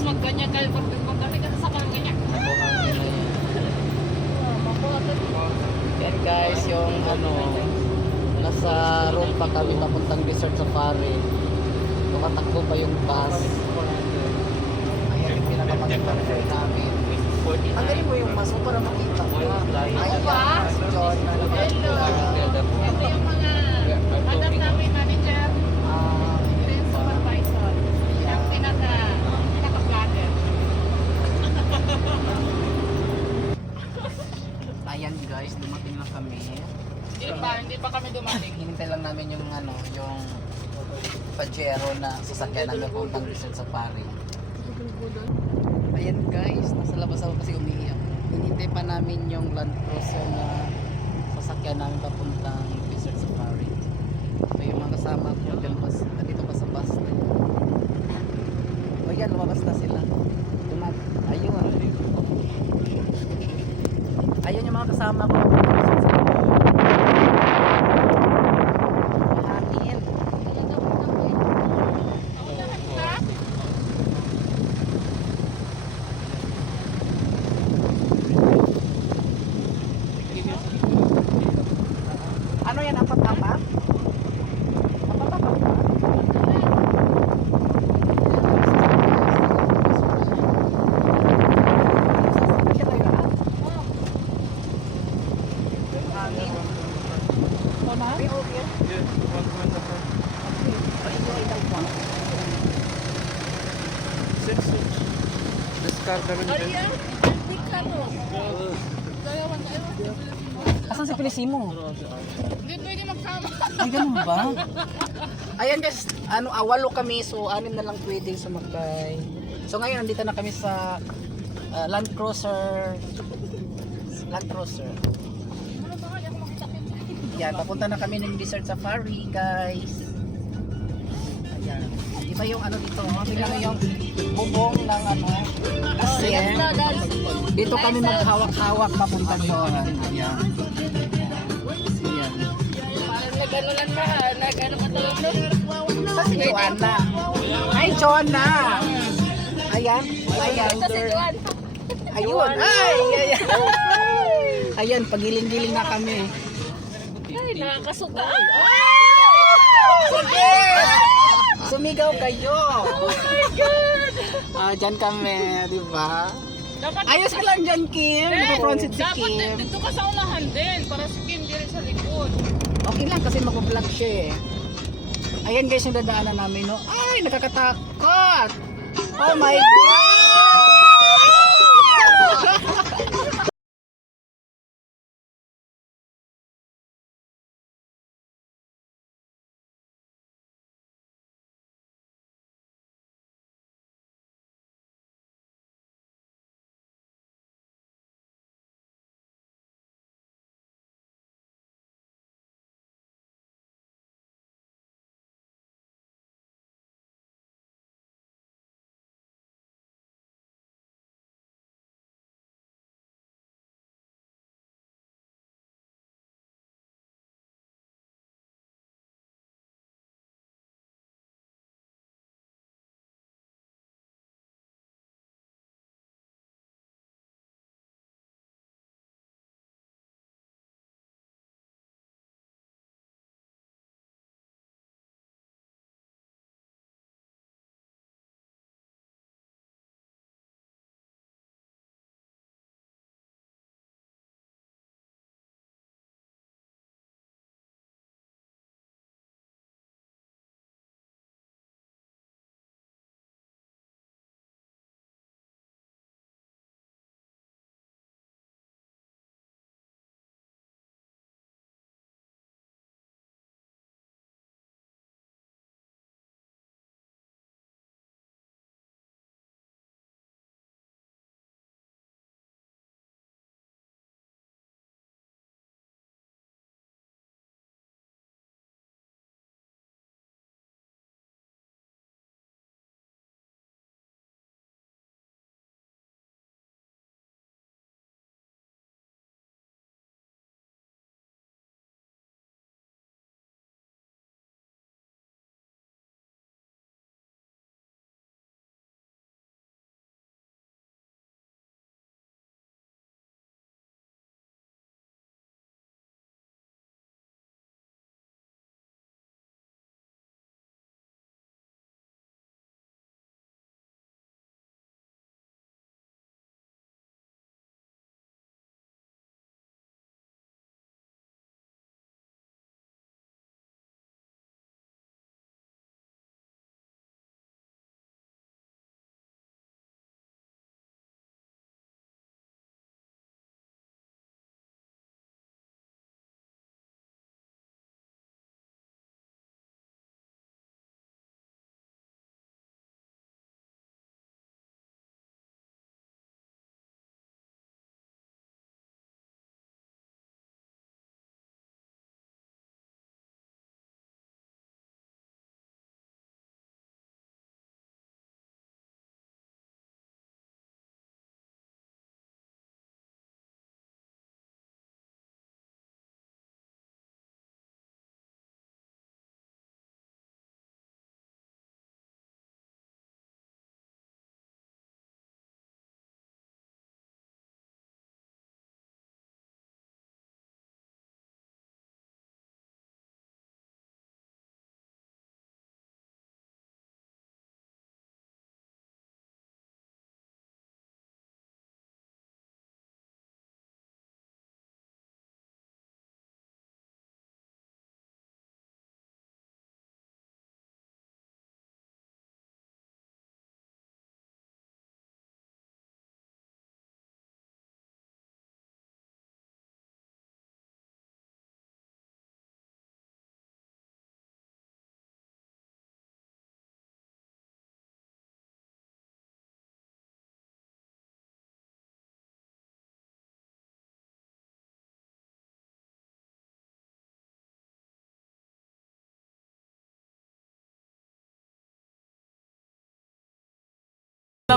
Tapos magganyan kayo pag kami kasi sa ganyan. Yan guys, yung nasa room pa kami papuntang Desert Safari. Tumatakbo pa yung bus. Ayan yung pinakamagandang namin. Ang galing mo yung mask mo para makita mo. Ay ba? Si John. Hello. Ito yung mga madam namin manager. Ito yung supervisor. Yung pinaka-vlogger. Ayan guys, dumating lang kami. Hindi pa kami dumating. Hinintay lang namin yung yung Pajero na sasakyan namin papuntang Desert Safari. Ayan guys, nasa labas ako kasi umiiyak. Hinintay pa namin yung Land Cruiser na sasakyan namin papuntang Desert Safari. So yung mga kasama ko dyan dito pa sa bus. O yan, lumabas na sila. Ayun. Ayun yung mga kasama ko. Hangin. Ano yan, apat-apat? Apat-apat ba? Asan si Pilisimo? Hindi pwede magsama. Ay, ganun ba? Ayan guys, walo kami, so 6 na lang pwedeng sumakay. So ngayon, nandito na kami sa Land Cruiser. Land Cruiser. Yan, papunta na kami ng Desert Safari, guys. Ayan. Iba yung dito, tingnan mo yung bubong ng kasi dito kami maghawak-hawak papunta doon. Ayan. Ayan. Parang nag-ano lang na. Nag-ano ka talaga. Sa si Joanna. Hi, Joanna. Ayan. Ayan. Ito si Juan. Ayun. Ay, ayan. Ayan, pagiling-giling na kami. Ay, nakakasuga. Sige! Sumigaw kayo. Oh my God! Dyan kami, di ba? Dapat Ayos ka lang dyan, Kim. Nagpa-fronted si Kim. Dapat dito ka sa unahan din. Para si Kim din sa likod. Okay lang kasi mag-vlog siya eh. Ayan guys yung dadaanan namin, no? Ay, nakakatakot! Oh my God!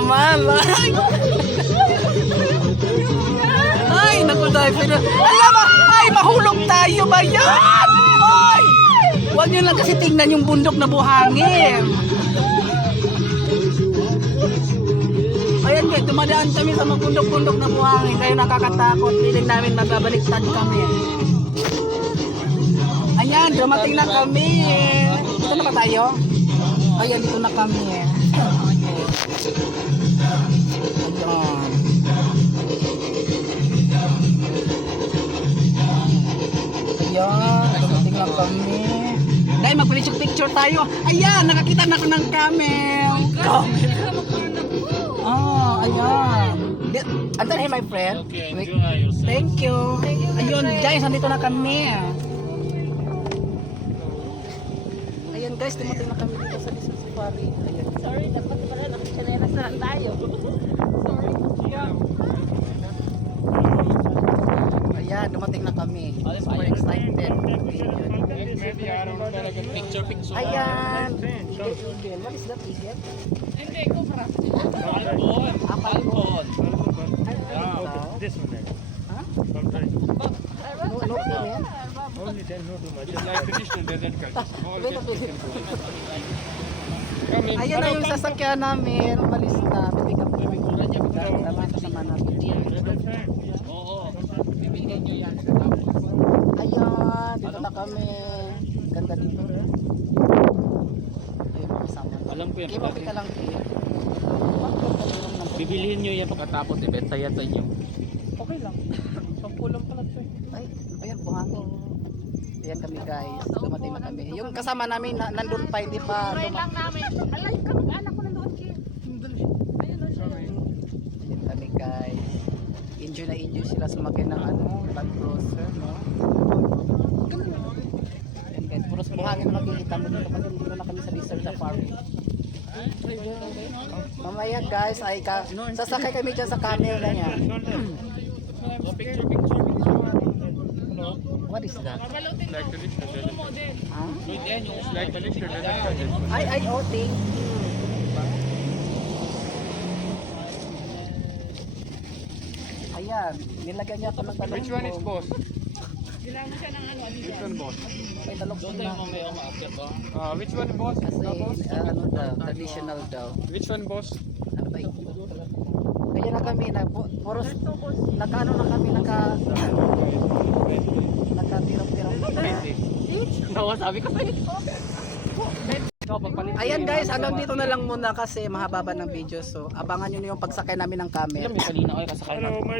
naman. Ay, naku dahil. Alam mo, ay, mahulog tayo ba yan? Ay! Huwag nyo lang kasi tingnan yung bundok na buhangin. Ayan guys, dumadaan kami sa mga bundok-bundok na buhangin. Kayo nakakatakot. Piling namin magbabaliktad kami. Ayan, dumating na kami. Dito na ba tayo? Ayan, dito na kami. Ayan. Ayan, dumating na kami. Dahil magpicture tayo. Ayan, nakakita na ako ng camel. Ayan. Andan my friend. Okay, Wait. enjoy yourself. Thank you. Ayun, guys, nandito na kami. Ayan guys, dumating na kami dito sa Luzon Safari. Ayan. Sorry, dapat pala nakachanelas na lang tayo. Sorry. Ayan, dumating na kami. Super excited. Picture. Ayan. Eden. What is that, Eden? Hindi, kubra. Apalpon. This one then. Huh? Sometimes. No, no payment? Only then, not too much. It's like traditional desert culture. All Wait, get wait. taken to it. Come in. Ayan na yung sasakyan namin. Umalis na. Pipick up namin yung kanya. Tama kasama natin. Oo. Bibigyan nyo yan. Ayan, dito na kami. Ganda dito. Ayun, kasama. Alam ko yan. Kaya mapit ka lang. Bibilihin nyo yan pagkatapos ibenta yan sa inyo. Okay lang. Sampulang pala ito. Ay, ano ba yan? Buhangin. Ayan kami guys. Dumating na kami. Yung kasama namin nandun pa, hindi pa Try lang namin. Alay ka, mag-anak ko nandoon, Kim. Ayun o siya. Ayan kami guys. Enjoy na enjoy sila sumakay ng land cruiser, no? Ayan guys, puros buhangin na makikita mo dito kasi dito na kami sa desert safari. Mamaya guys, ay sasakay kami dyan sa camel na yan. Picture. What is that? Babalutin Like mo. traditional Puro desert. mo din. Ha? Yan yung Like traditional desert culture. Ay, oh, thank you. Ayan, nilagyan niya ako ng talong. Which one is boss? Bilang mo siya ng ano. Which one boss? May talong Doon sila. tayo mamaya umaakit ba? Which one boss? Kasi Boss? ano daw, traditional daw. Which one boss? Ano ba ito? Kaya na kami, puros, naka-ano na kami, naka-tirap-tirap. Oo, sabi ko sa'yo. Ayan guys, hanggang dito na lang muna kasi mahaba ng video. So, abangan nyo na yung pagsakay namin ng camel. Alam mo, kanina ako kasakay Hello, my